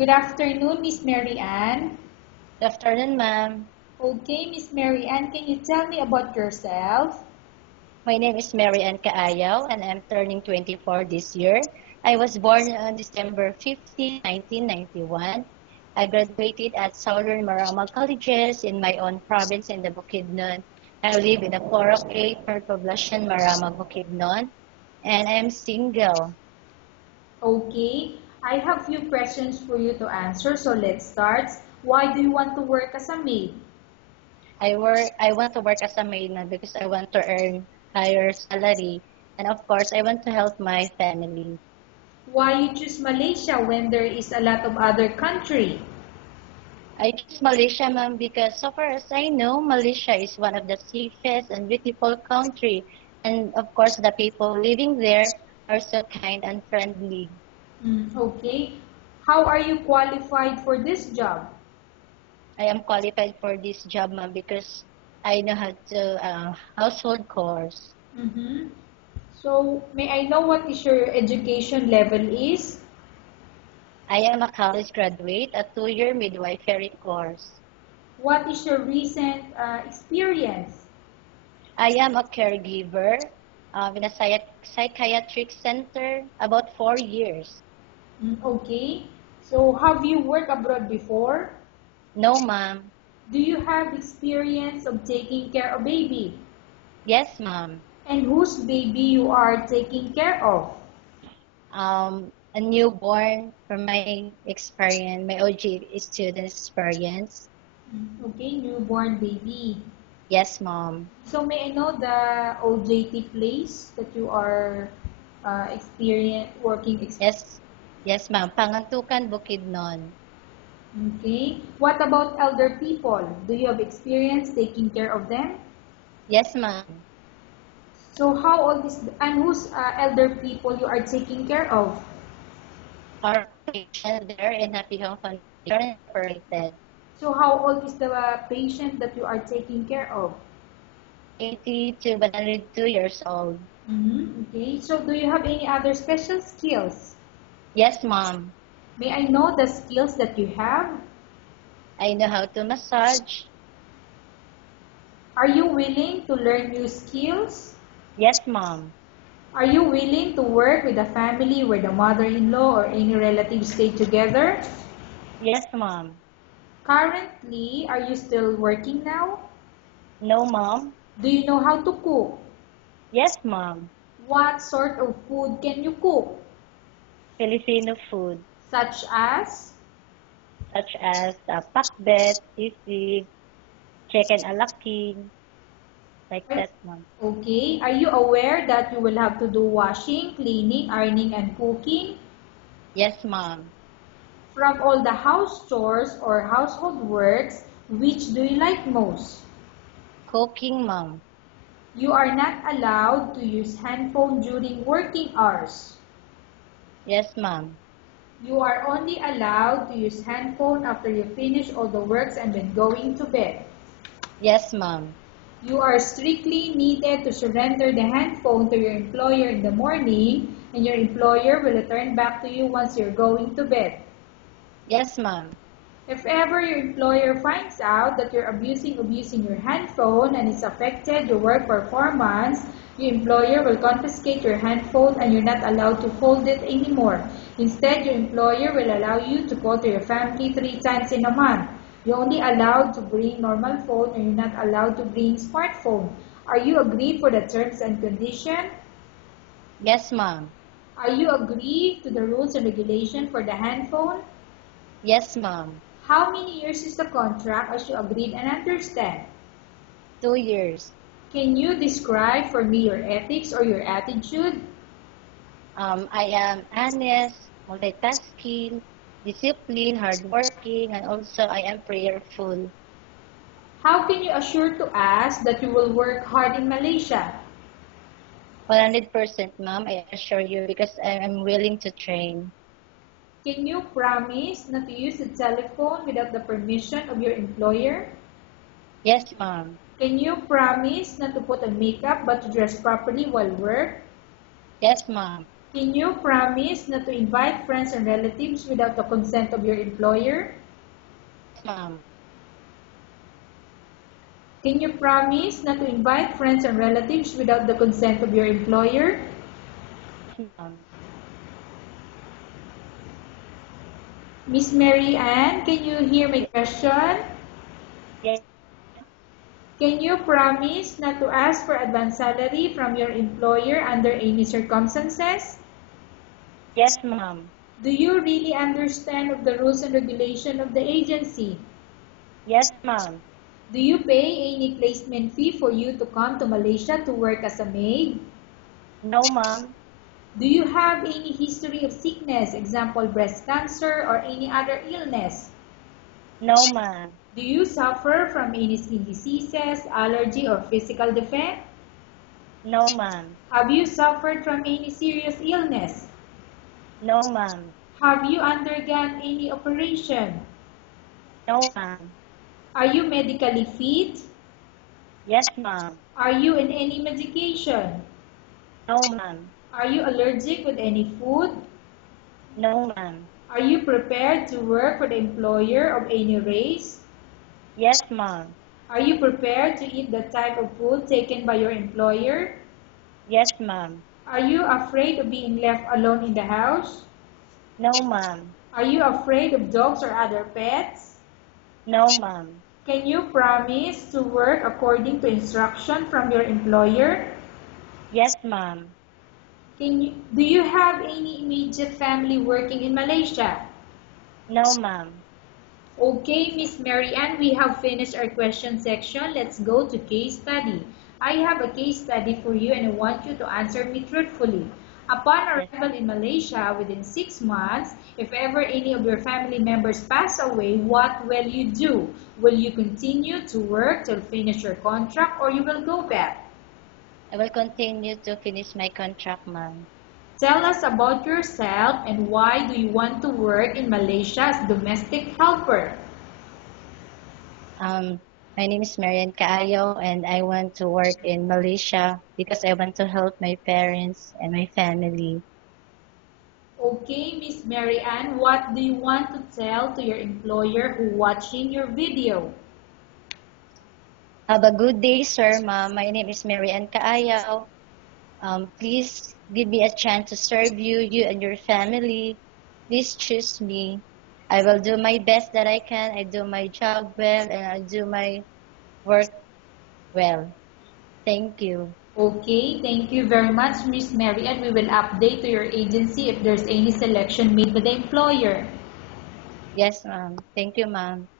Good afternoon, Miss Mary Ann. Good afternoon, ma'am. Okay, Miss Mary Ann, can you tell me about yourself? My name is Mary Ann Kaayaw, and I'm turning 24 this year. I was born on December 15, 1991. I graduated at Southern Maramag Colleges in my own province in the Bukidnon. I live in the 408 third Poblacion, Maramag, Bukidnon, and I am single. Okay, I have few questions for you to answer, so let's start. Why do you want to work as a maid? I want to work as a maid now because I want to earn higher salary, and of course, I want to help my family. Why you choose Malaysia when there is a lot of other country? I choose Malaysia, ma'am, because so far as I know, Malaysia is one of the safest and beautiful country. And of course, the people living there are so kind and friendly. Okay, how are you qualified for this job? I am qualified for this job, ma'am, because I know how to household chores. Mm-hmm. So, may I know what is your education level is? I am a college graduate, a 2-year midwifery course. What is your recent experience? I am a caregiver in a psychiatric center about 4 years. Okay. So, have you worked abroad before? No, ma'am. Do you have experience of taking care of baby? Yes, ma'am. And whose baby you are taking care of? A newborn from my experience, my OG student experience. Okay, newborn baby. Yes, mom. So, may I know the OJT place that you are working experience? Yes, yes, ma'am. Pangantukan, Bukidnon. Okay. What about elder people? Do you have experience taking care of them? Yes, ma'am. So how old is and whose elder people you are taking care of? Our patient there in Happy Home Foundation operated So how old is the patient that you are taking care of? 80 to 102 years old. Okay. So do you have any other special skills? Yes, ma'am. May I know the skills that you have? I know how to massage. Are you willing to learn new skills? Yes, ma'am. Are you willing to work with a family where the mother-in-law or any relatives stay together? Yes, ma'am. Currently, are you still working now? No, ma'am. Do you know how to cook? Yes, ma'am. What sort of food can you cook? Filipino food, Such as? such as pakbet, sisig, chicken alaking, like that, ma'am. Okay. Are you aware that you will have to do washing, cleaning, ironing, and cooking? Yes, ma'am. From all the house chores or household works, which do you like most? Cooking, ma'am. You are not allowed to use handphone during working hours. Yes, ma'am. You are only allowed to use handphone after you finish all the works and then going to bed. Yes, ma'am. You are strictly needed to surrender the handphone to your employer in the morning, and your employer will return back to you once you're going to bed. Yes, ma'am. If ever your employer finds out that you're abusing your handphone and it's affected your work performance, your employer will confiscate your handphone and you're not allowed to hold it anymore. Instead, your employer will allow you to call to your family 3 times in a month. You're only allowed to bring normal phone and you're not allowed to bring smartphone. Are you agreed for the terms and conditions? Yes, ma'am. Are you agreed to the rules and regulation for the handphone? Yes, ma'am. How many years is the contract as you agreed and understand? 2 years. Can you describe for me your ethics or your attitude? I am honest, multitasking, disciplined, hardworking, and also I am prayerful. How can you assure to us that you will work hard in Malaysia? 100%, ma'am, I assure you, because I am willing to train. Can you promise not to use the telephone without the permission of your employer? Yes, ma'am. Can you promise not to put on makeup but to dress properly while work? Yes, ma'am. Can you promise not to invite friends and relatives without the consent of your employer? Ma'am. Can you promise not to invite friends and relatives without the consent of your employer? Ma'am. Miss Mary Ann, can you hear my question? Yes. Can you promise not to ask for advance salary from your employer under any circumstances? Yes, ma'am. Do you really understand of the rules and regulation of the agency? Yes, ma'am. Do you pay any placement fee for you to come to Malaysia to work as a maid? No, ma'am. Do you have any history of sickness, example breast cancer or any other illness? No, ma'am. Do you suffer from any skin diseases, allergy or physical defect? No, ma'am. Have you suffered from any serious illness? No, ma'am. Have you undergone any operation? No, ma'am. Are you medically fit? Yes, ma'am. Are you in any medication? No, ma'am. Are you allergic with any food? No, ma'am. Are you prepared to work for the employer of any race? Yes, ma'am. Are you prepared to eat the type of food taken by your employer? Yes, ma'am. Are you afraid of being left alone in the house? No, ma'am. Are you afraid of dogs or other pets? No, ma'am. Can you promise to work according to instruction from your employer? Yes, ma'am. Do you have any immediate family working in Malaysia? No, ma'am. Okay, Miss Mary Ann, we have finished our question section. Let's go to case study. I have a case study for you and I want you to answer me truthfully. Upon Yes. arrival in Malaysia within 6 months, if ever any of your family members pass away, what will you do? Will you continue to work till finish your contract or you will go back? I will continue to finish my contract, ma'am. Tell us about yourself and why do you want to work in Malaysia as domestic helper? My name is Marian Kaayo, and I want to work in Malaysia because I want to help my parents and my family. Okay, Miss Mary Ann, what do you want to tell to your employer who watching your video? Have a good day, sir, ma'am. My name is Marian Kaayo. Please give me a chance to serve you and your family. Please choose me. I will do my best that I can. I do my job well, and I do my work well. Thank you. Okay, thank you very much, Miss Mary Ann. We will update to your agency if there's any selection made by the employer. Yes, ma'am. Thank you, ma'am.